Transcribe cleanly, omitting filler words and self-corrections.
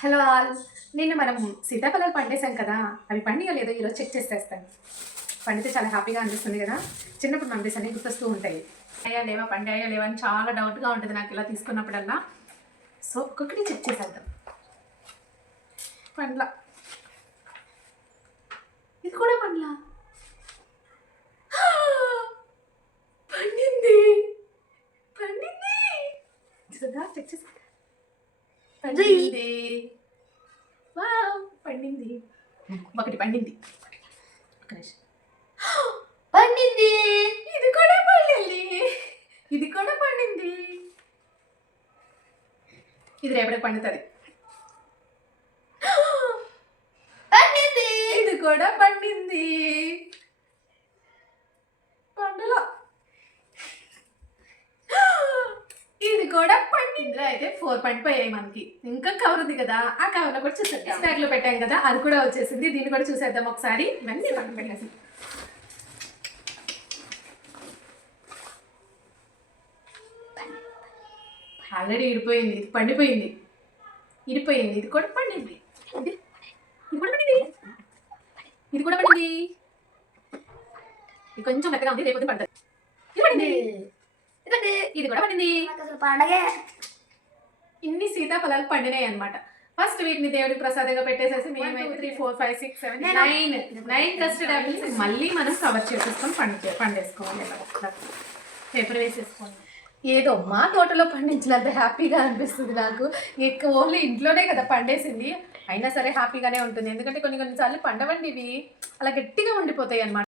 Hello all. నిన్న మనం సీతాఫలాలు పండేసాం కదా, అవి పండియో లేదో ఈరోజు చెక్ చేసేస్తాను. పండితే చాలా హ్యాపీగా అనిపిస్తుంది కదా. చిన్నప్పుడు మెమరీస్ అన్నీ గుర్తొస్తూ ఉంటాయి. పండాయా లేవా అని చాలా డౌట్గా ఉంటుంది నాకు ఇలా తీసుకున్నప్పుడల్లా. సో ఒక్కొక్కటి చెక్ చేసేద్దాం. పండ్ల, ఇది కూడా పండ్ల పండింది. పండింది చెక్ చేసా. పండింది. వావ్, పండింది. ఒకటి పండింది. పండింది. ఇది కూడా పండింది. ఇది కూడా పండింది. ఇది రేపటికి పండుతుంది. పండింది. ఇది కూడా పండింది. పండులో ఇది కూడా పండింది. అయితే 4 పండిపోయాయి మనకి. ఇంకా కవర్ ఉంది కదా, ఆ కవర్లో కూడా చూసేద్దాం. బ్యాగ్ లో పెట్టాం కదా, అది కూడా వచ్చేసింది. దీన్ని కూడా చూసేద్దాం ఒకసారి. ఇవన్నీ పెట్టేసి ఆల్రెడీ ఇడిపోయింది. ఇది పండిపోయింది. ఇడిపోయింది. ఇది కూడా పండింది. ఇది కూడా పండింది. ఇది కూడా పండింది. ఇది కొంచెం మెత్తగా ఉంది, రేపు పడుతుంది. ఇది పడింది. ఇది కూడా పండింది. పండగే. ఇన్ని సీతాఫలాలు పండినాయి అనమాట. ఫస్ట్ వీటిని దేవుడికి ప్రసాదంగా పెట్టేసేసి మేము 3, 4, 5, 6, 7, 9 కస్టర్డ్ యాపిల్స్ మళ్ళీ మనం కవర్ చేసేసుకొని పండేసుకోవాలి. పేపర్ వేసేసుకోండి. ఏదో మా తోటలో పండించినంత హ్యాపీగా అనిపిస్తుంది నాకు. ఓన్లీ ఇంట్లోనే కదా పండేసింది, అయినా సరే హ్యాపీగానే ఉంటుంది. ఎందుకంటే కొన్నిసార్లు పండవండి ఇవి అలా గట్టిగా ఉండిపోతాయి అన్నమాట.